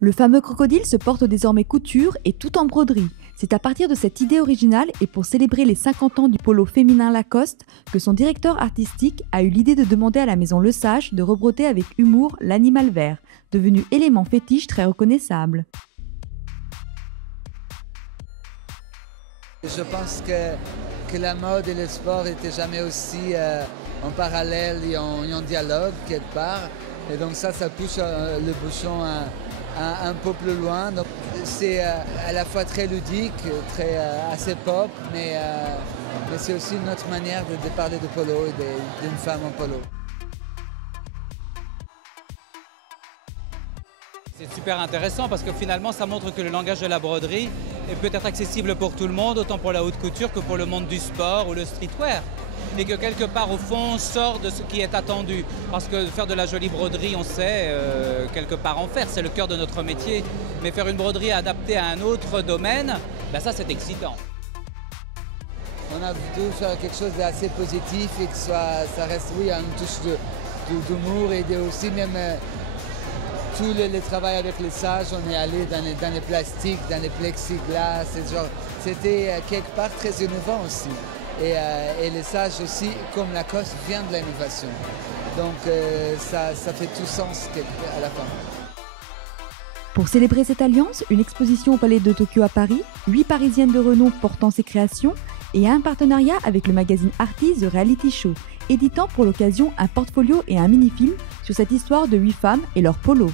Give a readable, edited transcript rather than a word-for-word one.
Le fameux crocodile se porte désormais couture et tout en broderie. C'est à partir de cette idée originale et pour célébrer les 50 ans du polo féminin Lacoste que son directeur artistique a eu l'idée de demander à la maison Lesage de rebroder avec humour l'animal vert, devenu élément fétiche très reconnaissable. Je pense que la mode et le sport n'étaient jamais aussi en parallèle et en dialogue quelque part. Et donc ça pousse le bouchon un peu plus loin. Donc c'est à la fois très ludique, assez pop, mais c'est aussi une autre manière de parler de polo et d'une femme en polo. C'est super intéressant parce que finalement ça montre que le langage de la broderie est peut-être accessible pour tout le monde, autant pour la haute couture que pour le monde du sport ou le streetwear. Et que quelque part au fond on sort de ce qui est attendu. Parce que faire de la jolie broderie, on sait quelque part en faire, c'est le cœur de notre métier. Mais faire une broderie adaptée à un autre domaine, ben ça c'est excitant. On a voulu faire quelque chose d'assez positif et que ça reste une touche d'humour et aussi même tout le travail avec les sages, on est allé dans les plastiques, dans les plexiglas, c'était quelque part très innovant aussi. Et les sages aussi, comme Lacoste, vient de l'innovation. Donc ça fait tout sens à la fin. Pour célébrer cette alliance, une exposition au Palais de Tokyo à Paris, 8 Parisiennes de renom portant ses créations et un partenariat avec le magazine Artis The Reality Show, éditant pour l'occasion un portfolio et un mini-film sur cette histoire de 8 femmes et leur polo.